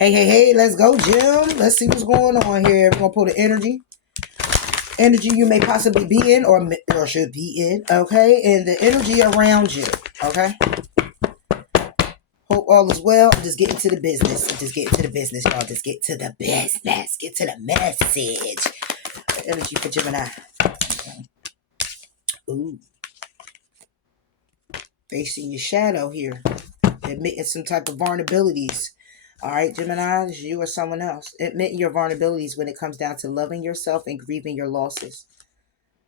Hey, let's go, Jim. Let's see what's going on here. We're going to pull the energy you may possibly be in or should be in, okay? And the energy around you, okay? Hope all is well. I'm just getting to the business. Y'all. Just get to the business. Get to the message. Energy for Gemini. Ooh. Facing your shadow here. Admitting some type of vulnerabilities. All right, Gemini, it's you or someone else. Admitting your vulnerabilities when it comes down to loving yourself and grieving your losses.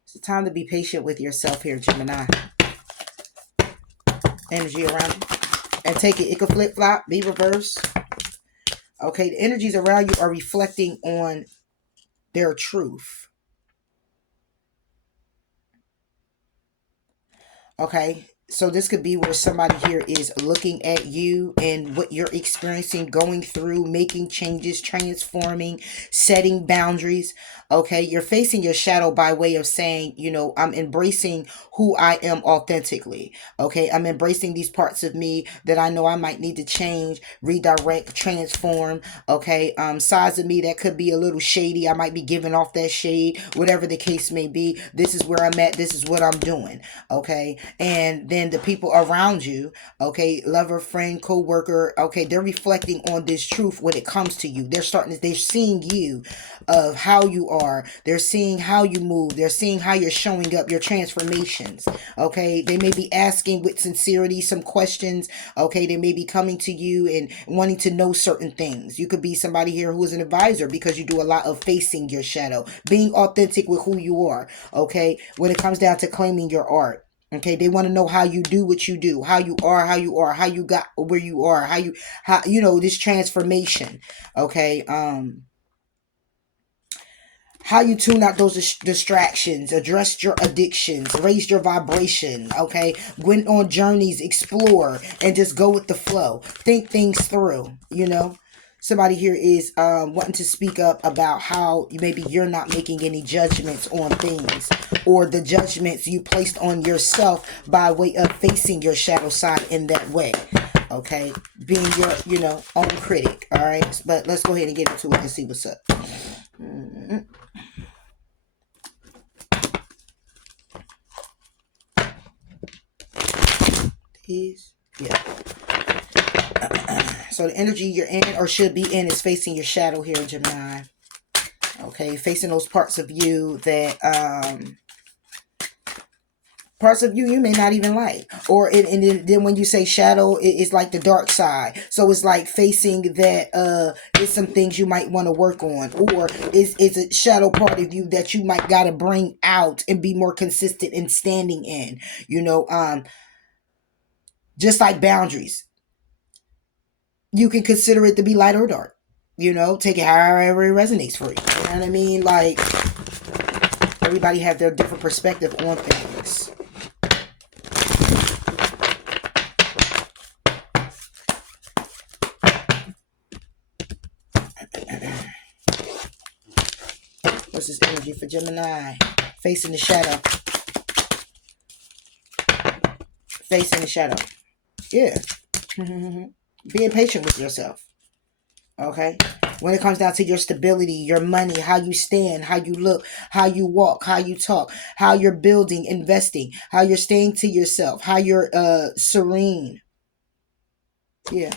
It's time to be patient with yourself here, Gemini. Energy around you. And take it. It could flip-flop, be reverse. Okay, the energies around you are reflecting on their truth. Okay, so this could be where somebody here is looking at you and what you're experiencing, going through, making changes, transforming, setting boundaries. Okay, you're facing your shadow by way of saying, I'm embracing who I am authentically. Okay, I'm embracing these parts of me that I know I might need to change, redirect, transform. Okay, sides of me that could be a little shady. I might be giving off that shade, whatever the case may be. This is where I'm at. This is what I'm doing. Okay, and then the people around you, okay, lover, friend, co-worker, okay, they're reflecting on this truth when it comes to you. They're seeing you of how you are. They're seeing how you move. They're seeing how you're showing up, your transformations. Okay, they may be asking with sincerity some questions. Okay, they may be coming to you and wanting to know certain things. You could be somebody here who is an advisor because you do a lot of facing your shadow, being authentic with who you are. Okay, when it comes down to claiming your art. Okay, they want to know how you do what you do, how you are, how you got where you are, how this transformation. Okay, how you tune out those distractions, address your addictions, raise your vibration. Okay, went on journeys, explore, and just go with the flow. Think things through. Somebody here is wanting to speak up about how maybe you're not making any judgments on things, or the judgments you placed on yourself by way of facing your shadow side in that way. Okay, being your own critic. All right, but let's go ahead and get into it and see what's up. Mm-hmm. Yeah. So the energy you're in or should be in is facing your shadow here, Gemini. Okay, facing those parts of you that you may not even like, and then when you say shadow, it's like the dark side. So it's like facing that it's some things you might want to work on, or it's a shadow part of you that you might gotta bring out and be more consistent in standing in. Just like boundaries, you can consider it to be light or dark. Take it however it resonates for you. You know what I mean? Like, everybody have their different perspective on things. What's this energy for Gemini? Facing the shadow. Facing the shadow. Yeah. Being patient with yourself. Okay? When it comes down to your stability, your money, how you stand, how you look, how you walk, how you talk, how you're building, investing, how you're staying to yourself, how you're serene. Yeah.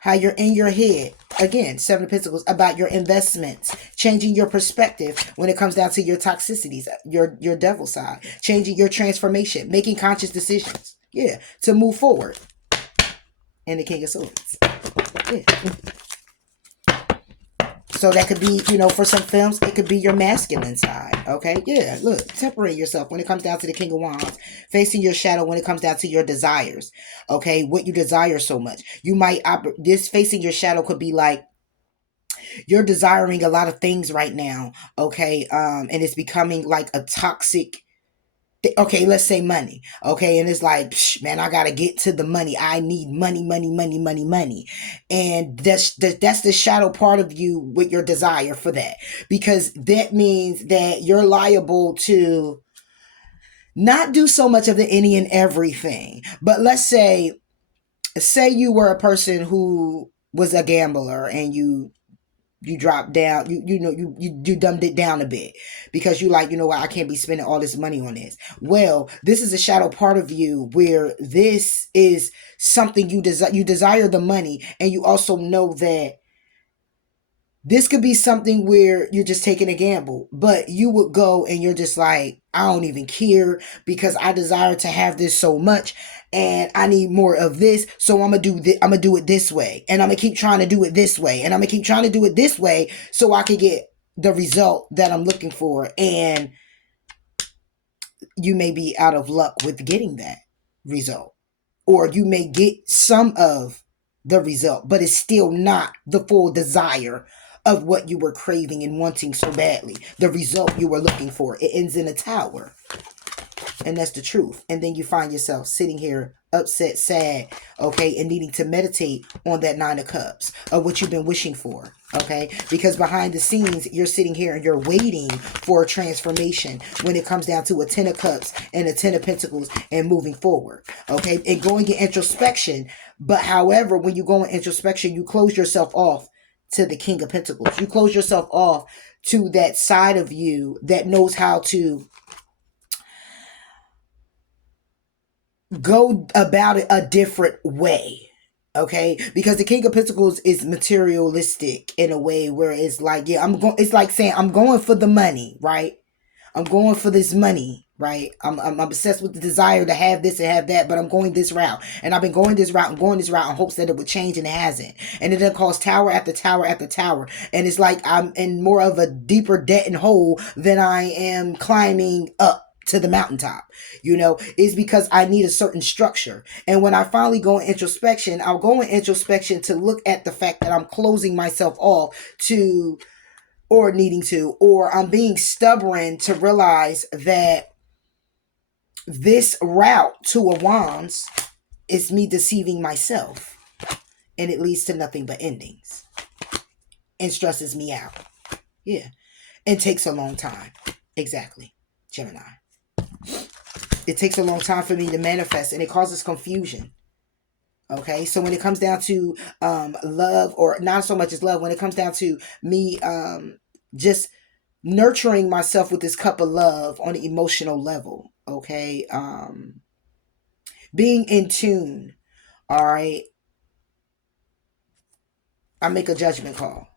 How you're in your head. Again, Seven of Pentacles, about your investments, changing your perspective when it comes down to your toxicities, your devil side, changing your transformation, making conscious decisions. Yeah. To move forward. And the King of Swords. Yeah. So that could be, for some films, it could be your masculine side. Okay, yeah. Look, separate yourself when it comes down to the King of Wands, facing your shadow when it comes down to your desires. Okay, what you desire so much. You might this facing your shadow could be like you're desiring a lot of things right now. Okay, and it's becoming like a toxic. Okay, let's say money. Okay, and it's like, man, I gotta get to the money. I need money, money, money, money, money, and that's the shadow part of you with your desire for that, because that means that you're liable to not do so much of the any and everything. But let's say you were a person who was a gambler and you dropped down, you dumbed it down a bit because you like, you know what, I can't be spending all this money on this. Well, this is a shadow part of you where this is something you desire the money, and you also know that this could be something where you're just taking a gamble, but you would go and you're just like, I don't even care because I desire to have this so much and I need more of this. So I'm going to do this. I'm going to do it this way. And I'm going to keep trying to do it this way. And I'm going to keep trying to do it this way so I can get the result that I'm looking for. And you may be out of luck with getting that result, or you may get some of the result, but it's still not the full desire of what you were craving and wanting so badly. The result you were looking for, it ends in a tower. And that's the truth. And then you find yourself sitting here upset, sad, okay, and needing to meditate on that 9 of Cups of what you've been wishing for, okay? Because behind the scenes, you're sitting here and you're waiting for a transformation when it comes down to a 10 of Cups and a 10 of Pentacles and moving forward, okay? And going in introspection. But however, when you go in introspection, you close yourself off to the King of Pentacles. You close yourself off to that side of you that knows how to go about it a different way, okay? Because the King of Pentacles is materialistic in a way where it's like, yeah, it's like saying I'm going for the money, right? I'm going for this money, right? I'm obsessed with the desire to have this and have that, but I'm going this route. And I've been going this route and going this route in hopes that it would change, and it hasn't. And it then caused tower after tower after tower. And it's like I'm in more of a deeper debt and hole than I am climbing up to the mountaintop, is because I need a certain structure. And when I finally go in introspection, I'll go in introspection to look at the fact that I'm closing myself off to, or needing to, or I'm being stubborn to realize that this route to a wands is me deceiving myself, and it leads to nothing but endings and stresses me out. Yeah. And takes a long time. Exactly. Gemini. It takes a long time for me to manifest, and it causes confusion. Okay, so when it comes down to love, or not so much as love, when it comes down to me just nurturing myself with this cup of love on an emotional level, okay, being in tune, all right, I make a judgment call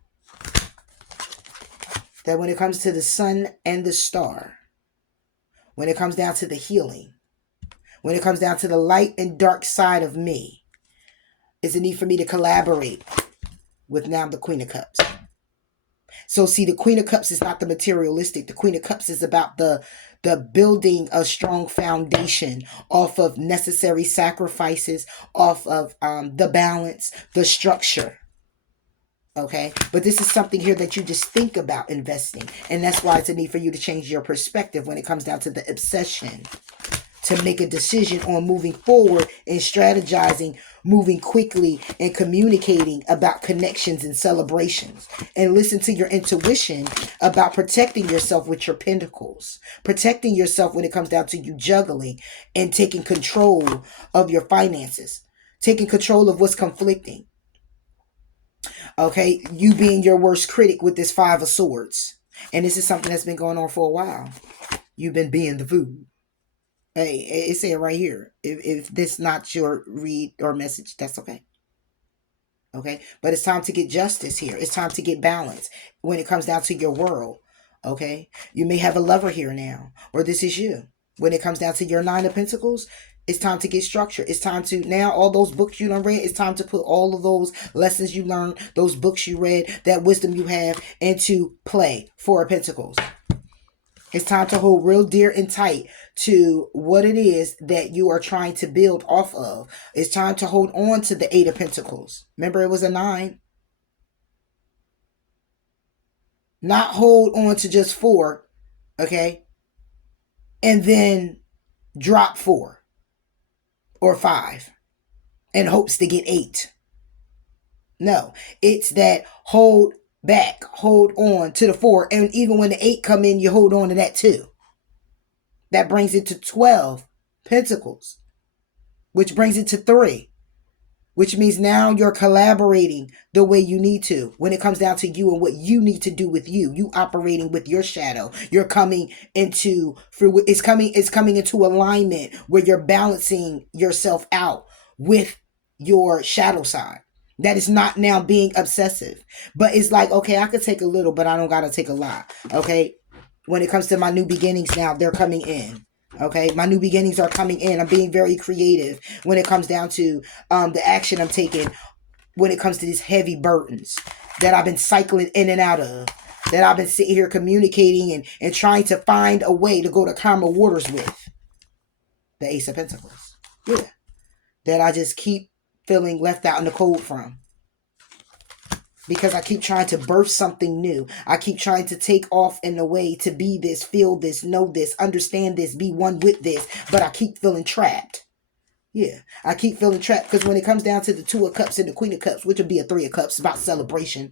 that when it comes to the sun and the star, when it comes down to the healing, when it comes down to the light and dark side of me, it's a need for me to collaborate with now the Queen of Cups. So see, the Queen of Cups is not the materialistic. The Queen of Cups is about the building a strong foundation off of necessary sacrifices, off of the balance, the structure. Okay, but this is something here that you just think about investing, and that's why it's a need for you to change your perspective when it comes down to the obsession, to make a decision on moving forward and strategizing, moving quickly and communicating about connections and celebrations, and listen to your intuition about protecting yourself with your pentacles, protecting yourself when it comes down to you juggling and taking control of your finances, taking control of what's conflicting. Okay, you being your worst critic with this 5 of Swords. And this is something that's been going on for a while. You've been being the food. Hey, it said right here. If this not your read or message, that's okay. Okay, but it's time to get justice here. It's time to get balance when it comes down to your world. Okay, you may have a lover here now, or this is you. When it comes down to your 9 of Pentacles, it's time to get structure. It's time to, now all those books you done read, it's time to put all of those lessons you learned, those books you read, that wisdom you have into play. 4 of Pentacles. It's time to hold real dear and tight to what it is that you are trying to build off of. It's time to hold on to the 8 of Pentacles. Remember, it was a 9. Not hold on to just 4, okay? And then drop 4 or 5 in hopes to get 8. No, it's that hold back, hold on to the 4, and even when the 8 come in, you hold on to that too. That brings it to 12 Pentacles, which brings it to 3. which means now you're collaborating the way you need to when it comes down to you and what you need to do with you operating with your shadow. You're coming into it's coming into alignment where you're balancing yourself out with your shadow side. That is not now being obsessive, but it's like, okay, I could take a little, but I don't gotta take a lot. Okay, when it comes to my new beginnings, now they're coming in. Okay, my new beginnings are coming in. I'm being very creative when it comes down to the action I'm taking when it comes to these heavy burdens that I've been cycling in and out of, that I've been sitting here communicating and trying to find a way to go to calmer waters with. The Ace of Pentacles. Yeah. That I just keep feeling left out in the cold from. Because I keep trying to birth something new. I keep trying to take off in a way to be this, feel this, know this, understand this, be one with this. But I keep feeling trapped. Yeah, I keep feeling trapped because when it comes down to the Two of Cups and the Queen of Cups, which would be a Three of Cups, it's about celebration,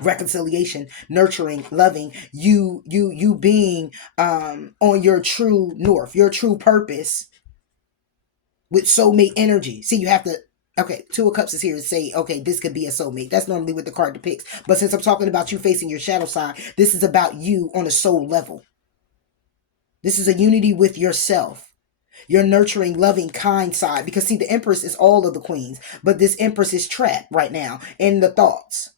reconciliation, nurturing, loving, you being on your true north, your true purpose with soulmate energy. See, you have to. Okay, Two of Cups is here to say, okay, this could be a soulmate. That's normally what the card depicts. But since I'm talking about you facing your shadow side, this is about you on a soul level. This is a unity with yourself. Your nurturing, loving, kind side. Because see, the Empress is all of the queens. But this Empress is trapped right now in the thoughts.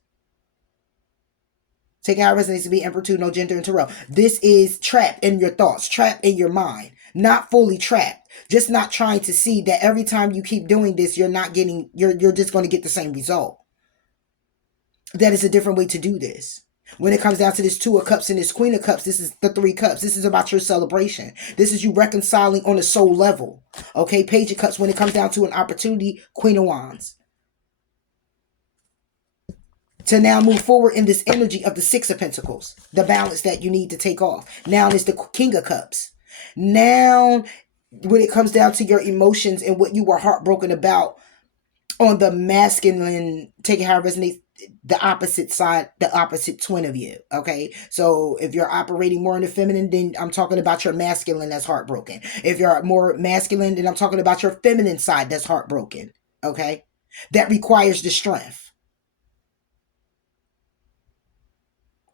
Taking how it resonates to be Emperor 2, no gender and tarot. This is trapped in your thoughts, trapped in your mind. Not fully trapped. Just not trying to see that every time you keep doing this, you're just going to get the same result. That is a different way to do this. When it comes down to this Two of Cups and this Queen of Cups, this is the Three Cups. This is about your celebration. This is you reconciling on a soul level. Okay, Page of Cups, when it comes down to an opportunity, Queen of Wands. To now move forward in this energy of the Six of Pentacles. The balance that you need to take off. Now it's the King of Cups. Now, when it comes down to your emotions and what you were heartbroken about on the masculine, taking how it resonates, the opposite side, the opposite twin of you. Okay, so if you're operating more in the feminine, then I'm talking about your masculine that's heartbroken. If you're more masculine, then I'm talking about your feminine side that's heartbroken. Okay, that requires the strength.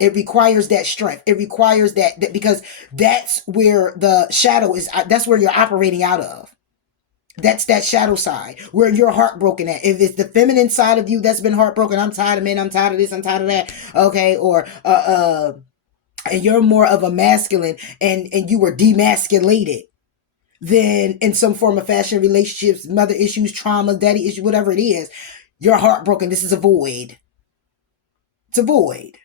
It requires that strength. It requires that because that's where the shadow is. That's where you're operating out of. That's that shadow side where you're heartbroken at. If it's the feminine side of you that's been heartbroken, I'm tired of men, I'm tired of this, I'm tired of that. Okay, or and you're more of a masculine and you were demasculated. Then in some form of fashion, relationships, mother issues, trauma, daddy issues, whatever it is, you're heartbroken. This is a void. It's a void.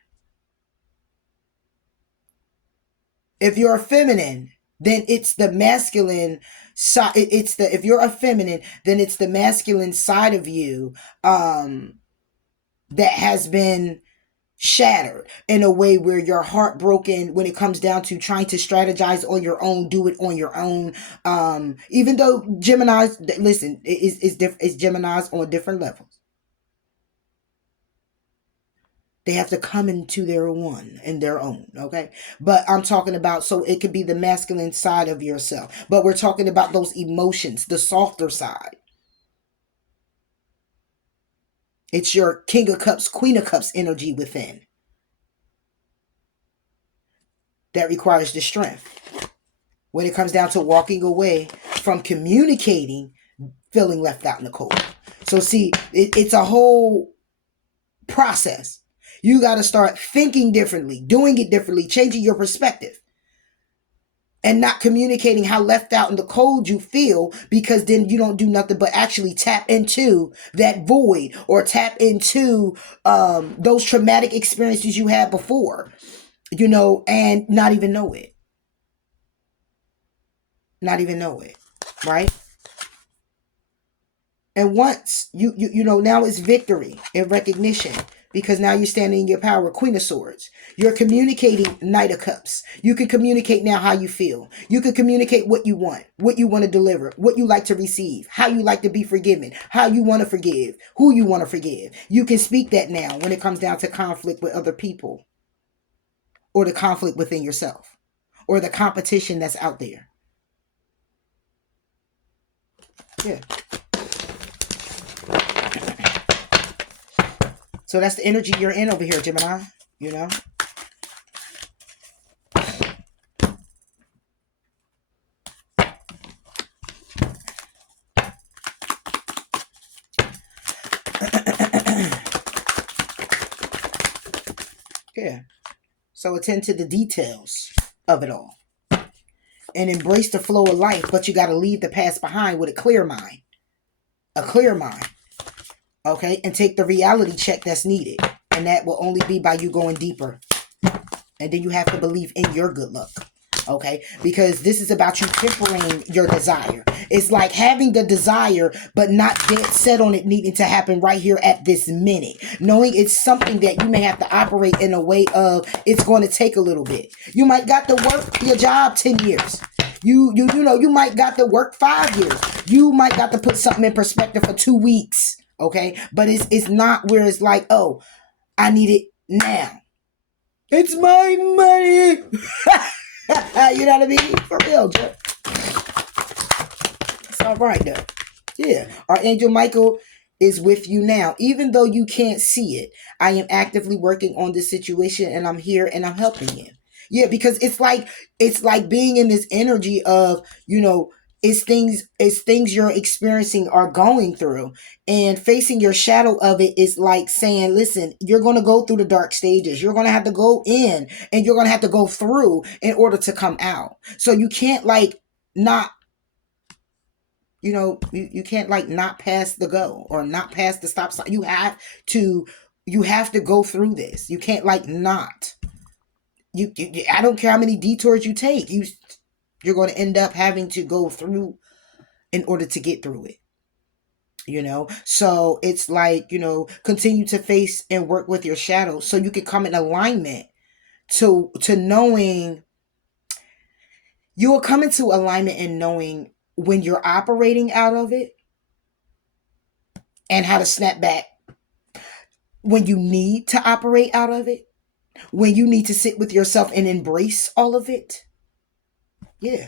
If you're a feminine, then it's the masculine side. If you're a feminine, then it's the masculine side of you that has been shattered in a way where you're heartbroken when it comes down to trying to strategize on your own, do it on your own. Even though Gemini's, listen, it's Gemini's on different levels. They have to come into their one and their own, okay? But I'm talking about, so it could be the masculine side of yourself. But we're talking about those emotions, the softer side. It's your King of Cups, Queen of Cups energy within. That requires the strength. When it comes down to walking away from communicating, feeling left out in the cold. So see, it's a whole process. You got to start thinking differently, doing it differently, changing your perspective. And not communicating how left out in the cold you feel, because then you don't do nothing but actually tap into that void or tap into those traumatic experiences you had before, and not even know it. Not even know it, right? And once you now it's victory and recognition. Because now you're standing in your power, Queen of Swords. You're communicating, Knight of Cups. You can communicate now how you feel. You can communicate what you want to deliver, what you like to receive, how you like to be forgiven, how you want to forgive, who you want to forgive. You can speak that now when it comes down to conflict with other people, or the conflict within yourself, or the competition that's out there. Yeah. So that's the energy you're in over here, Gemini. You know? Yeah. So attend to the details of it all. And embrace the flow of life, but you got to leave the past behind with a clear mind. A clear mind. Okay? And take the reality check that's needed. And that will only be by you going deeper. And then you have to believe in your good luck. Okay? Because this is about you tempering your desire. It's like having the desire, but not dead set on it needing to happen right here at this minute. Knowing it's something that you may have to operate in a way of it's going to take a little bit. You might got to work your job 10 years. You know, you might got to work 5 years. You might got to put something in perspective for 2 weeks. Okay? But it's not where it's like, oh, I need it now. It's my money. You know what I mean? For real, Jeff. It's all right, though. Yeah. Archangel Michael is with you now. Even though you can't see it, I am actively working on this situation and I'm here and I'm helping you. Yeah, because it's like being in this energy of, you know, it's things you're experiencing or going through, and facing your shadow of it is like saying, listen, you're going to go through the dark stages. You're going to have to go in and you're going to have to go through in order to come out. So you can't like not, you know, you can't like not pass the go or not pass the stop sign. You have to go through this. You can't like not. I don't care how many detours you take. You're going to end up having to go through in order to get through it. You know, so it's like, you know, continue to face and work with your shadow so you can come in alignment to knowing. You will come into alignment in knowing when you're operating out of it and how to snap back when you need to operate out of it, when you need to sit with yourself and embrace all of it. Yeah.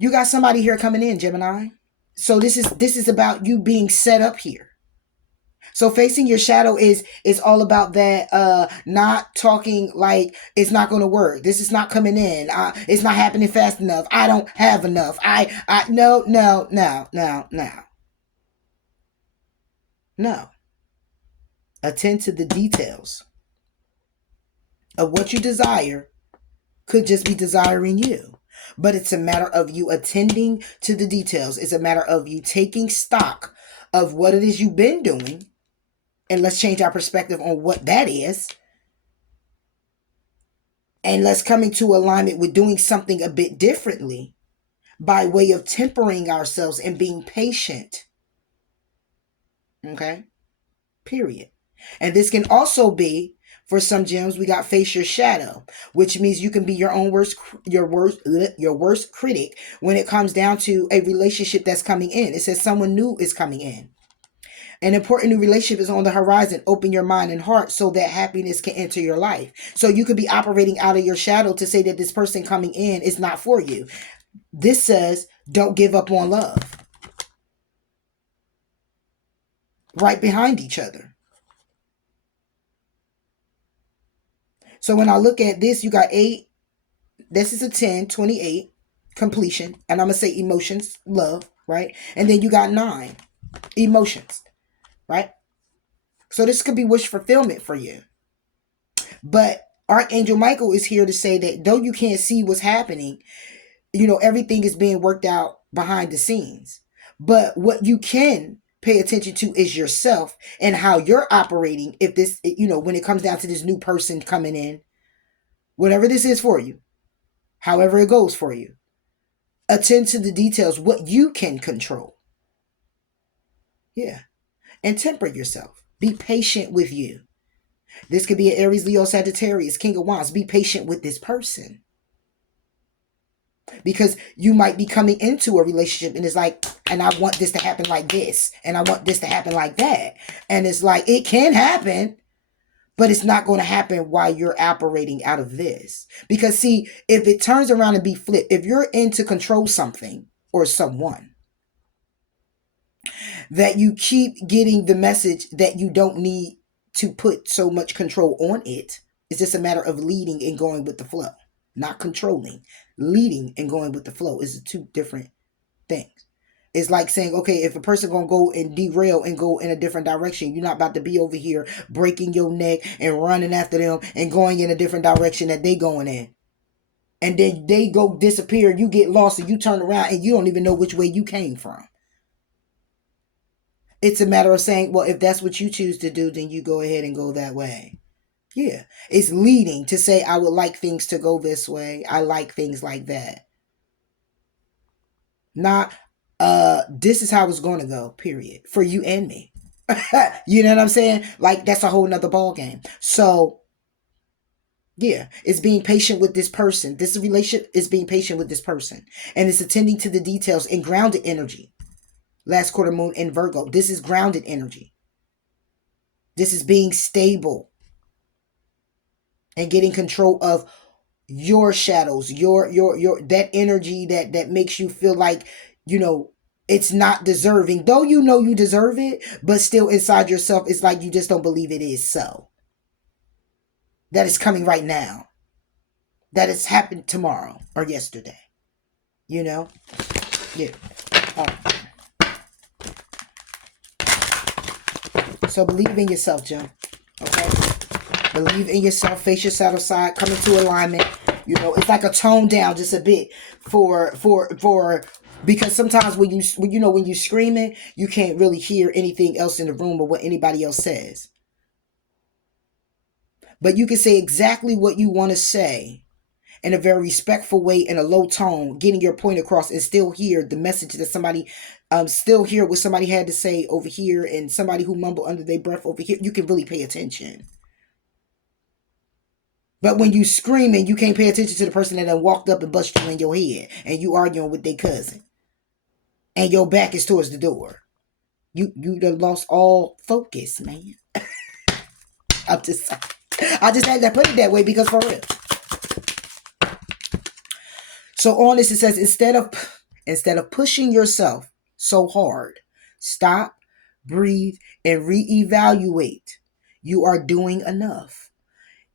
You got somebody here coming in, Gemini. So this is about you being set up here. So facing your shadow is all about that not talking like it's not going to work. This is not coming in. It's not happening fast enough. I don't have enough. No. No. Attend to the details of what you desire. Could just be desiring you. But it's a matter of you attending to the details. It's a matter of you taking stock of what it is you've been doing. And let's change our perspective on what that is. And let's come into alignment with doing something a bit differently by way of tempering ourselves and being patient. Okay? Period. And this can also be, for some gems, we got face your shadow, which means you can be your own worst critic when it comes down to a relationship that's coming in. It says someone new is coming in. An important new relationship is on the horizon. Open your mind and heart so that happiness can enter your life. So you could be operating out of your shadow to say that this person coming in is not for you. This says, don't give up on love. Right behind each other. So when I look at this, you got 8. This is a 10, 28, completion. And I'm going to say emotions, love, right? And then you got 9, emotions, right? So this could be wish fulfillment for you. But Archangel Michael is here to say that though you can't see what's happening, you know, everything is being worked out behind the scenes. But what you can pay attention to is yourself and how you're operating. If this, you know, when it comes down to this new person coming in, whatever this is for you, however it goes for you, attend to the details, what you can control. Yeah. And temper yourself. Be patient with you. This could be an Aries, Leo, Sagittarius, King of Wands. Be patient with this person. Because you might be coming into a relationship and it's like, and I want this to happen like this. And I want this to happen like that. And it's like, it can happen, but it's not going to happen while you're operating out of this. Because see, if it turns around and be flipped, if you're in to control something or someone, that you keep getting the message that you don't need to put so much control on it. It's just a matter of leading and going with the flow, not controlling. Leading and going with the flow is two different things. It's like saying, okay, if a person gonna go and derail and go in a different direction, you're not about to be over here breaking your neck and running after them and going in a different direction that they going in. And then they go disappear, you get lost, and you turn around and you don't even know which way you came from. It's a matter of saying, well, if that's what you choose to do, then you go ahead and go that way. Yeah. It's leading to say, I would like things to go this way. I like things like that. Not, this is how it's going to go, period. For you and me. You know what I'm saying? Like, that's a whole nother ball game. So, yeah, it's being patient with this person. This relationship is being patient with this person. And it's attending to the details and grounded energy. Last quarter moon in Virgo. This is grounded energy. This is being stable and getting control of your shadows, your that energy that makes you feel like, you know, it's not deserving. Though you know you deserve it, but still inside yourself, it's like you just don't believe it is so. That is coming right now. That has happened tomorrow or yesterday. You know? Yeah. All right. So believe in yourself, Jim. Okay? Believe in yourself. Face your shadow side. Come into alignment. You know, it's like a tone down just a bit for because sometimes when you screaming, you can't really hear anything else in the room or what anybody else says. But you can say exactly what you want to say in a very respectful way, in a low tone, getting your point across, and still hear the message that somebody, still hear what somebody had to say over here, and somebody who mumble under their breath over here. You can really pay attention. But when you screaming, you can't pay attention to the person that done walked up and bust you in your head, and you arguing with their cousin, and your back is towards the door. You done lost all focus, man. I just had to put it that way because for real. So on this, it says, instead of pushing yourself so hard, stop, breathe, and reevaluate. You are doing enough.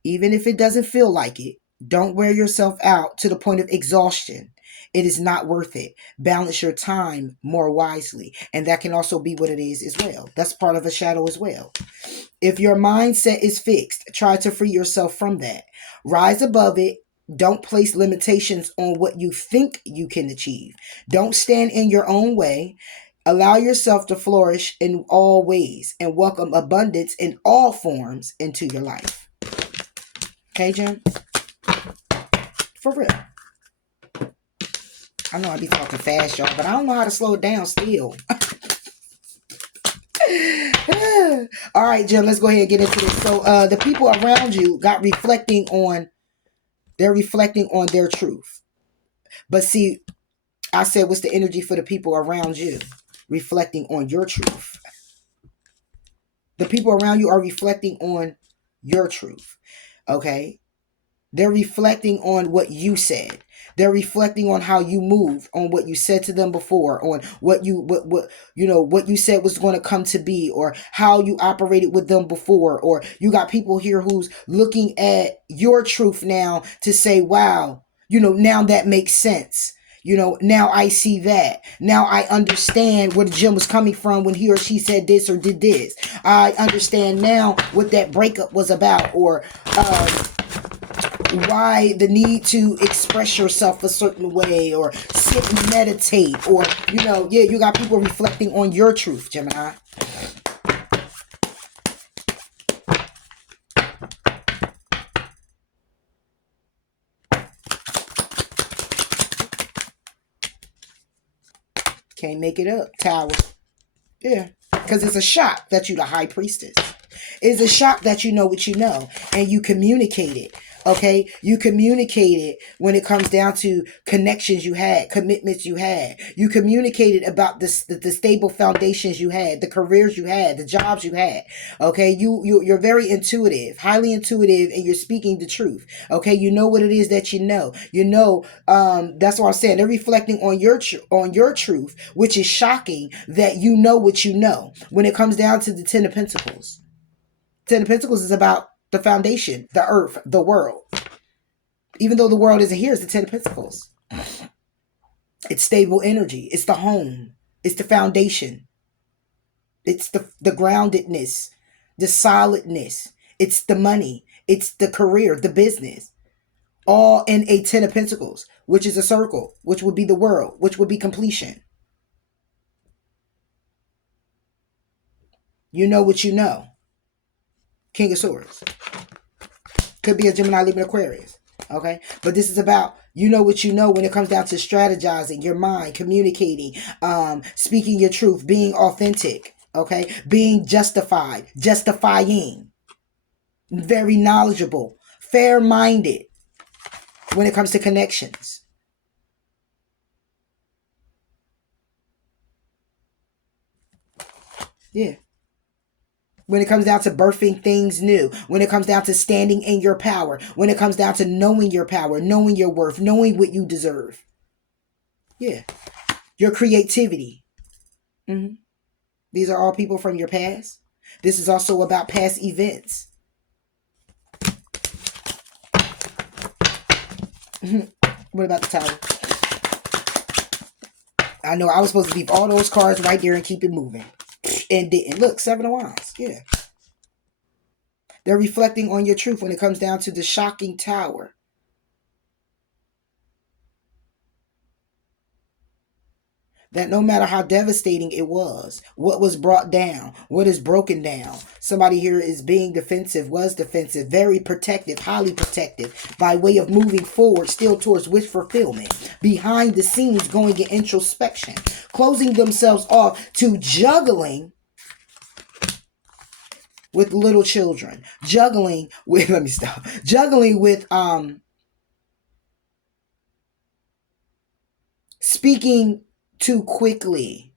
Even if it doesn't feel like it, don't wear yourself out to the point of exhaustion. It is not worth it. Balance your time more wisely. And that can also be what it is as well. That's part of a shadow as well. If your mindset is fixed, try to free yourself from that. Rise above it. Don't place limitations on what you think you can achieve. Don't stand in your own way. Allow yourself to flourish in all ways and welcome abundance in all forms into your life. Okay, Jim? For real. I know I be talking fast, y'all, but I don't know how to slow it down still. All right, Jim, let's go ahead and get into this. So the people around you they're reflecting on their truth. But see, I said, what's the energy for the people around you? Reflecting on your truth. The people around you are reflecting on your truth. Okay? They're reflecting on what you said. They're reflecting on how you move, on what you said to them before, on what you said was going to come to be, or how you operated with them before. Or you got people here who's looking at your truth now to say, wow, now that makes sense. Now I see that. Now I understand where the Jim was coming from when he or she said this or did this. I understand now what that breakup was about, or why the need to express yourself a certain way, or sit and meditate, or you got people reflecting on your truth, Gemini. Can't make it up, Tower. Yeah, because it's a shock that you the high priestess. It's a shock that you know what you know, and you communicate it. Okay, you communicated when it comes down to connections you had, commitments you had. You communicated about the stable foundations you had, the careers you had, the jobs you had. Okay, you're very intuitive, highly intuitive, and you're speaking the truth. Okay, you know what it is that you know. You know, that's what I'm saying. They're reflecting on on your truth, which is shocking that you know what you know. When it comes down to the Ten of Pentacles, Ten of Pentacles is about the foundation, the earth, the world. Even though the world isn't here, it's the Ten of Pentacles. It's stable energy. It's the home. It's the foundation. It's the groundedness, the solidness. It's the money. It's the career, the business. All in a Ten of Pentacles, which is a circle, which would be the world, which would be completion. You know what you know. King of Swords. Could be a Gemini, Libra, Aquarius. Okay, but this is about you know what you know when it comes down to strategizing your mind, communicating, speaking your truth, being authentic. Okay, being justified, justifying, very knowledgeable, fair-minded when it comes to connections. Yeah. When it comes down to birthing things new, when it comes down to standing in your power, when it comes down to knowing your power, knowing your worth, knowing what you deserve. Yeah. Your creativity. Mm-hmm. These are all people from your past. This is also about past events. What about the Tower? I know I was supposed to leave all those cards right there and keep it moving. And didn't. Look, Seven of Wands. Yeah. They're reflecting on your truth when it comes down to the shocking Tower. That no matter how devastating it was, what was brought down, what is broken down, somebody here is being defensive, was defensive, very protective, highly protective, by way of moving forward still towards wish fulfillment, behind the scenes going in introspection, closing themselves off to juggling with little children, juggling with, let me stop, juggling with speaking too quickly.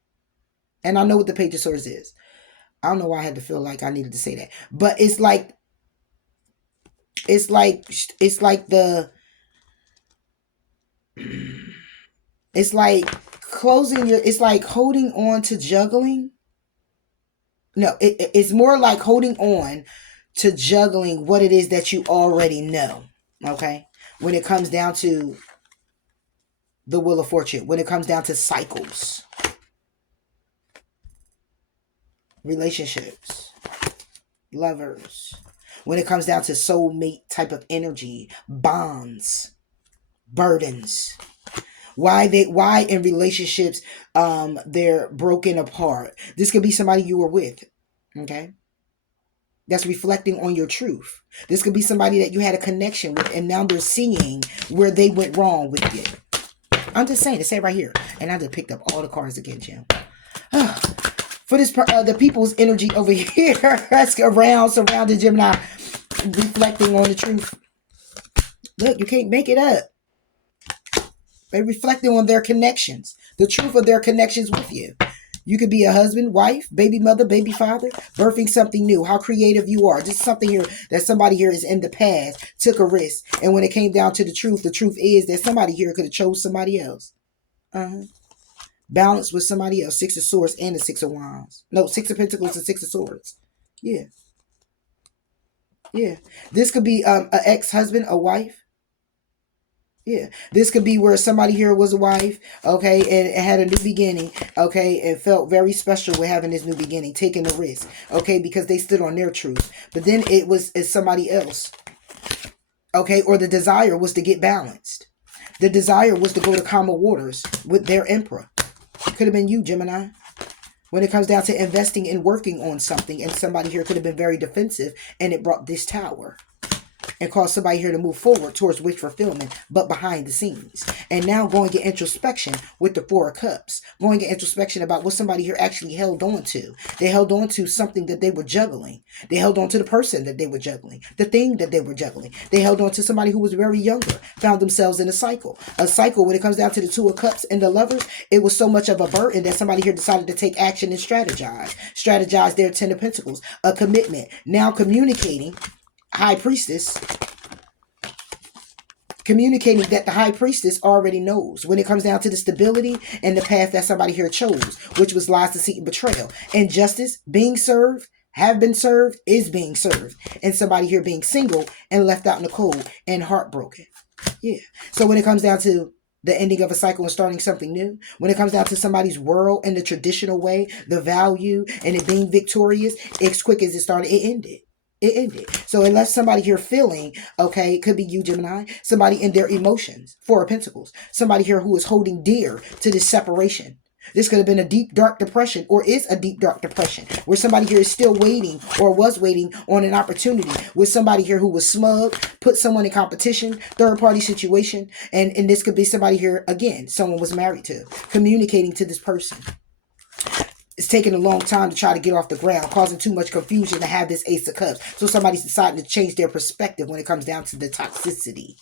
And I know what the Page of Swords is. I don't know why I had to feel like I needed to say that. But it's like the it's like closing your, it's like holding on to juggling. No, it's more like holding on to juggling what it is that you already know. Okay? When it comes down to the Wheel of Fortune, when it comes down to cycles, relationships, lovers, when it comes down to soulmate type of energy, bonds, burdens, why in relationships they're broken apart. This could be somebody you were with, okay, that's reflecting on your truth. This could be somebody that you had a connection with and now they're seeing where they went wrong with you. I'm just saying, to say right here. And I just picked up all the cards again, Jim. For this, the people's energy over here, that's surrounded Gemini, reflecting on the truth. Look, you can't make it up. They're reflecting on their connections, the truth of their connections with you. You could be a husband, wife, baby mother, baby father, birthing something new. How creative you are. This is something here that somebody here is in the past, took a risk. And when it came down to the truth is that somebody here could have chose somebody else. Balance with somebody else. Six of Swords and the Six of Wands. No, Six of Pentacles and Six of Swords. Yeah. Yeah. This could be an ex-husband, a wife. Yeah, this could be where somebody here was a wife, okay, and had a new beginning, okay, and felt very special with having this new beginning, taking the risk, okay, because they stood on their truth. But then it's somebody else, okay, or the desire was to get balanced. The desire was to go to calmer waters with their emperor. Could have been you, Gemini. When it comes down to investing and working on something, and somebody here could have been very defensive, and it brought this Tower. and cause somebody here to move forward towards wish fulfillment, but behind the scenes. And now going to get introspection with the Four of Cups. Going to get introspection about what somebody here actually held on to. They held on to something that they were juggling. They held on to the person that they were juggling, the thing that they were juggling. They held on to somebody who was very younger, found themselves in a cycle. A cycle, when it comes down to the Two of Cups and the Lovers, it was so much of a burden that somebody here decided to take action and strategize. Strategize their Ten of Pentacles, a commitment. Now communicating, High Priestess, communicating that the High Priestess already knows when it comes down to the stability and the path that somebody here chose, which was lies, deceit, and betrayal. Injustice, being served, have been served, is being served. And somebody here being single and left out in the cold and heartbroken. Yeah. So when it comes down to the ending of a cycle and starting something new, when it comes down to somebody's world in the traditional way, the value and it being victorious, as quick as it started, it ended. It ended. So it left somebody here feeling, okay, it could be you, Gemini, somebody in their emotions, Four of Pentacles, somebody here who is holding dear to this separation. This could have been a deep, dark depression, or is a deep, dark depression, where somebody here is still waiting or was waiting on an opportunity with somebody here who was smug, put someone in competition, third-party situation. And this could be somebody here, again, someone was married to, communicating to this person. It's taking a long time to try to get off the ground, causing too much confusion to have this Ace of Cups. So somebody's deciding to change their perspective when it comes down to the toxicity.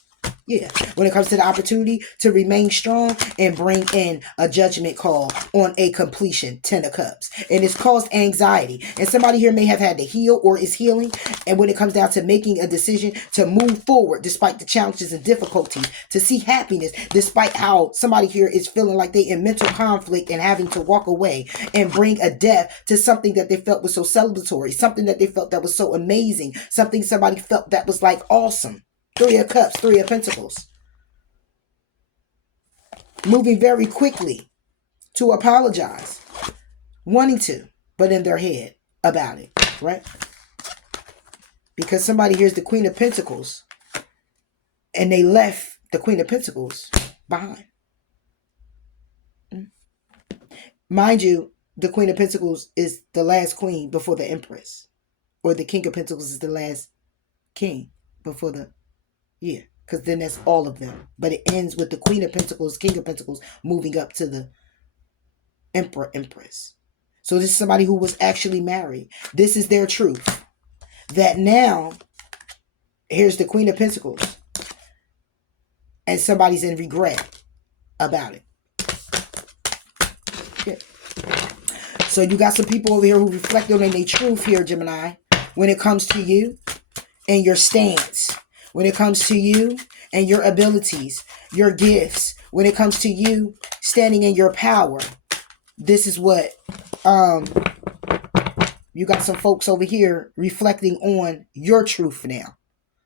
Yeah, when it comes to the opportunity to remain strong and bring in a judgment call on a completion, Ten of Cups. And it's caused anxiety. And somebody here may have had to heal or is healing. And when it comes down to making a decision to move forward despite the challenges and difficulties, to see happiness despite how somebody here is feeling like they in mental conflict and having to walk away and bring a death to something that they felt was so celebratory, something that they felt that was so amazing, something somebody felt that was like awesome. Three of Cups, Three of Pentacles. Moving very quickly to apologize. Wanting to, but in their head about it, right? Because somebody here's the Queen of Pentacles and they left the Queen of Pentacles behind. Mind you, the Queen of Pentacles is the last queen before the Empress. Or the King of Pentacles is the last king before the... Yeah, because then that's all of them. But it ends with the Queen of Pentacles, King of Pentacles, moving up to the Emperor, Empress. So this is somebody who was actually married. This is their truth. That now, here's the Queen of Pentacles. And somebody's in regret about it. Yeah. So you got some people over here who reflect on their truth here, Gemini, when it comes to you and your stance. When it comes to you and your abilities, your gifts, when it comes to you standing in your power, this is what you got some folks over here reflecting on your truth now.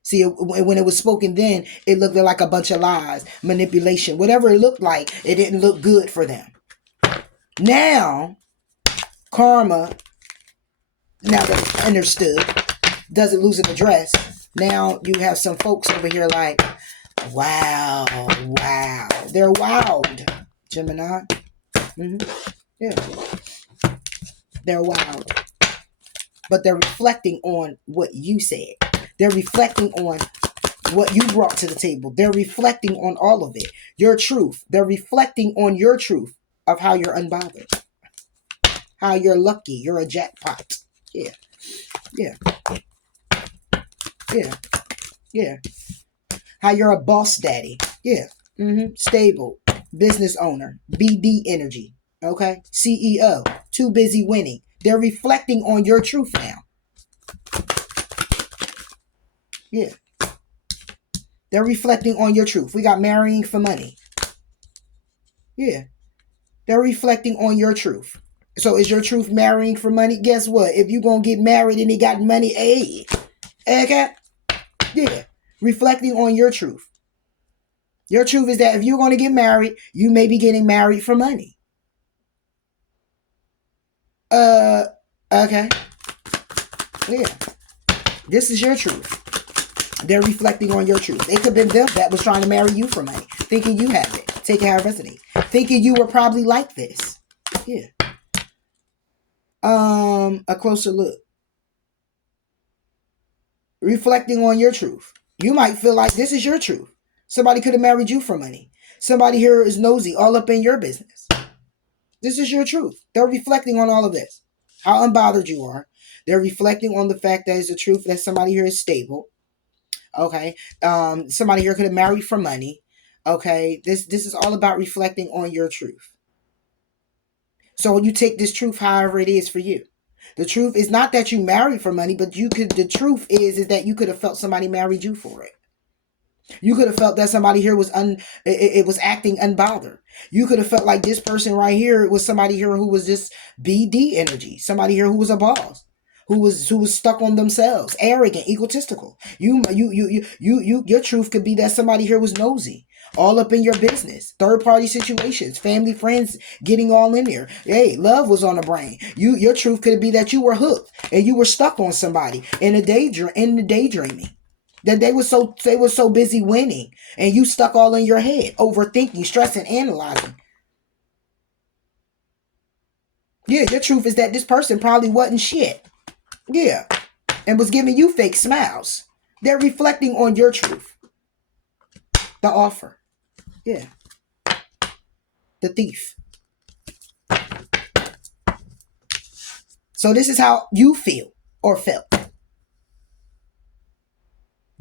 See, when it was spoken then, it looked like a bunch of lies, manipulation, whatever it looked like, it didn't look good for them. Now, karma, now that it's understood, doesn't lose an address. Now you have some folks over here like, wow. They're wowed, Gemini. Yeah. They're wowed. But they're reflecting on what you said. They're reflecting on what you brought to the table. They're reflecting on all of it. Your truth. They're reflecting on your truth of how you're unbothered. How you're lucky. You're a jackpot. Yeah. How you're a boss daddy. Yeah. Stable. Business owner. BD energy. Okay. CEO. Too busy winning. They're reflecting on your truth now. Yeah. They're reflecting on your truth. We got marrying for money. Yeah. They're reflecting on your truth. So is your truth marrying for money? Guess what? If you're going to get married and he got money, hey. Okay? Yeah. Reflecting on your truth. Your truth is that if you're going to get married, you may be getting married for money. Okay. Yeah. This is your truth. They're reflecting on your truth. It could have been them that was trying to marry you for money. Thinking you have it. Take it how it resonates. Thinking you were probably like this. Yeah. A closer look. Reflecting on your truth. You might feel like this is your truth. Somebody could have married you for money. Somebody here is nosy, all up in your business. This is your truth. They're reflecting on all of this. How unbothered you are. They're reflecting on the fact that it's the truth that somebody here is stable. Okay. Somebody here could have married for money. Okay. This is all about reflecting on your truth. So you take this truth however it is for you. The truth is not that you married for money, but the truth is that you could have felt somebody married you for it. You could have felt that somebody here was it was acting unbothered. You could have felt like this person right here was somebody here who was just BD energy. Somebody here who was a boss, who was stuck on themselves, arrogant, egotistical. Your truth could be that somebody here was nosy, all up in your business, third party situations, family, friends getting all in there. Hey, love was on the brain. Your truth could be that you were hooked and you were stuck on somebody in the daydreaming. That they were so busy winning and you stuck all in your head, overthinking, stressing, analyzing. Yeah, your truth is that this person probably wasn't shit. Yeah. And was giving you fake smiles. They're reflecting on your truth. The offer. Yeah. The thief. So this is how you feel or felt.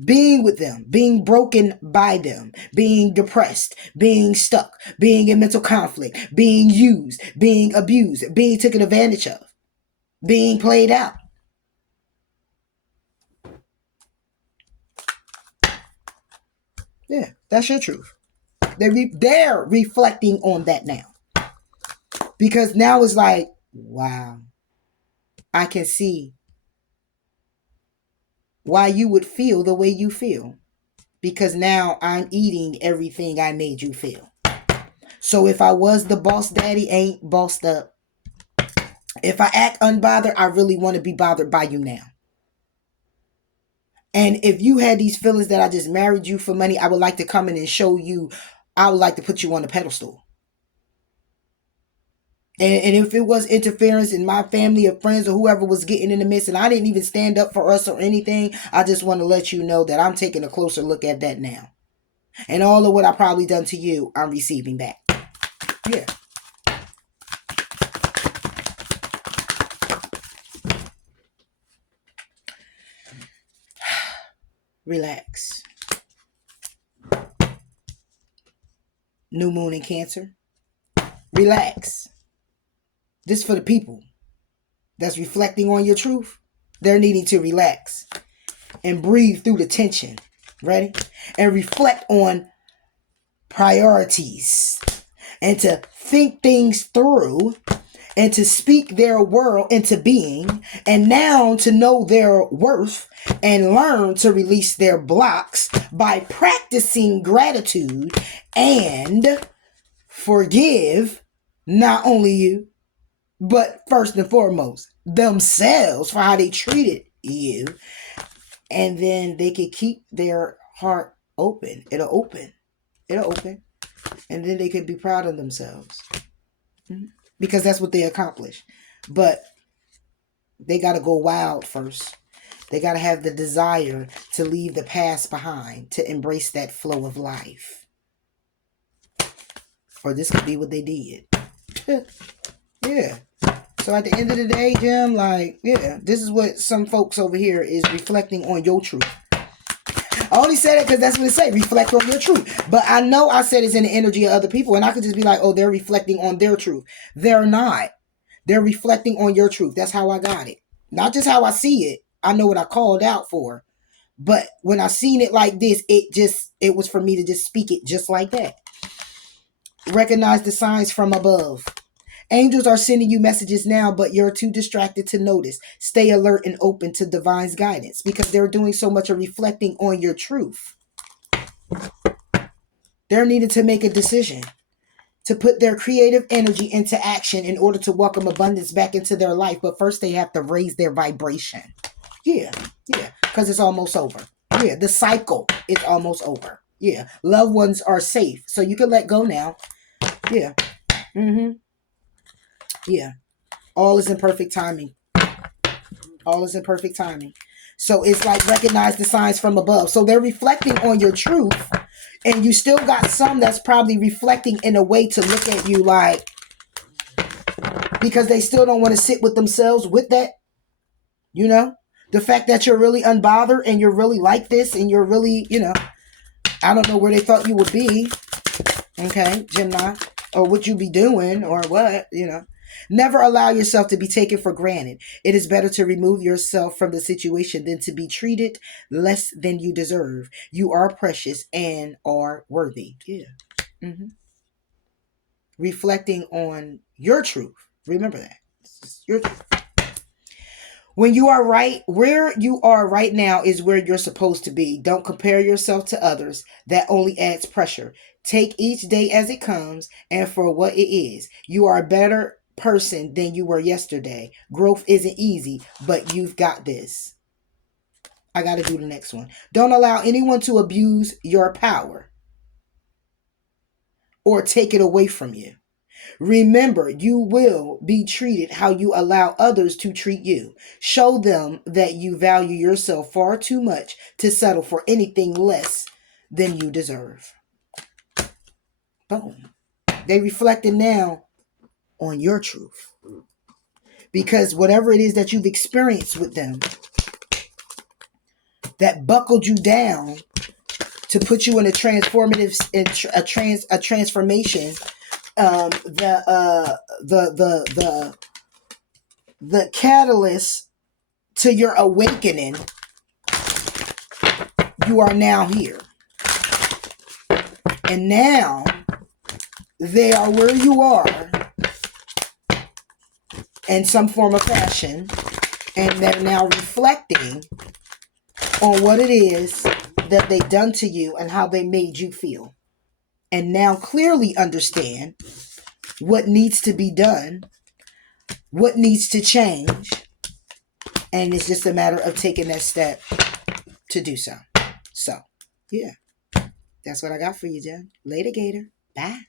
Being with them, being broken by them, being depressed, being stuck, being in mental conflict, being used, being abused, being taken advantage of, being played out. Yeah, that's your truth. They're reflecting on that now. Because now it's like, wow, I can see why you would feel the way you feel. Because now I'm eating everything I made you feel. So if I was the boss daddy, ain't bossed up. If I act unbothered, I really want to be bothered by you now. And if you had these feelings that I just married you for money, I would like to come in and show you, I would like to put you on a pedestal. And if it was interference in my family or friends or whoever was getting in the midst and I didn't even stand up for us or anything, I just want to let you know that I'm taking a closer look at that now. And all of what I probably done to you, I'm receiving back. Yeah. Relax. New moon in Cancer. Relax. This for the people that's reflecting on your truth. They're needing to relax and breathe through the tension. Ready? And reflect on priorities and to think things through and to speak their world into being and now to know their worth and learn to release their blocks by practicing gratitude and forgive not only you, but first and foremost, themselves for how they treated you. And then they could keep their heart open. It'll open. And then they could be proud of themselves. Because that's what they accomplished. But they got to go wild first. They got to have the desire to leave the past behind, to embrace that flow of life. Or this could be what they did. Yeah. So at the end of the day, Jim, this is what some folks over here is reflecting on your truth. I only said it because that's what it say. Reflect on your truth. But I know I said it's in the energy of other people. And I could just be like, oh, they're reflecting on their truth. They're not. They're reflecting on your truth. That's how I got it. Not just how I see it. I know what I called out for. But when I seen it like this, it was for me to just speak it just like that. Recognize the signs from above. Angels are sending you messages now, but you're too distracted to notice. Stay alert and open to divine's guidance because they're doing so much of reflecting on your truth. They're needing to make a decision to put their creative energy into action in order to welcome abundance back into their life. But first they have to raise their vibration. Yeah, because it's almost over. Yeah, the cycle is almost over. Yeah, loved ones are safe. So you can let go now. Yeah. Yeah. All is in perfect timing. All is in perfect timing. So it's like recognize the signs from above. So they're reflecting on your truth, and you still got some that's probably reflecting in a way to look at you like, because they still don't want to sit with themselves with that, you know? The fact that you're really unbothered and you're really like this and you're really, I don't know where they thought you would be, okay, Gemini, or what you be doing or what, Never allow yourself to be taken for granted. It is better to remove yourself from the situation than to be treated less than you deserve. You are precious and are worthy. Yeah. Mm-hmm. Reflecting on your truth. Remember that. This is your truth. When you are right, where you are right now is where you're supposed to be. Don't compare yourself to others. That only adds pressure. Take each day as it comes and for what it is. You are a better person than you were yesterday. Growth isn't easy, but you've got this. I got to do the next one. Don't allow anyone to abuse your power or take it away from you. Remember, you will be treated how you allow others to treat you. Show them that you value yourself far too much to settle for anything less than you deserve. Boom. They reflected now on your truth. Because whatever it is that you've experienced with them that buckled you down to put you in a transformative, a transformation, the catalyst to your awakening, you are now here. And now they are where you are in some form of fashion, and they're now reflecting on what it is that they've done to you and how they made you feel. And now clearly understand what needs to be done, what needs to change, and it's just a matter of taking that step to do so. So, yeah, that's what I got for you, Jen. Later, Gator. Bye.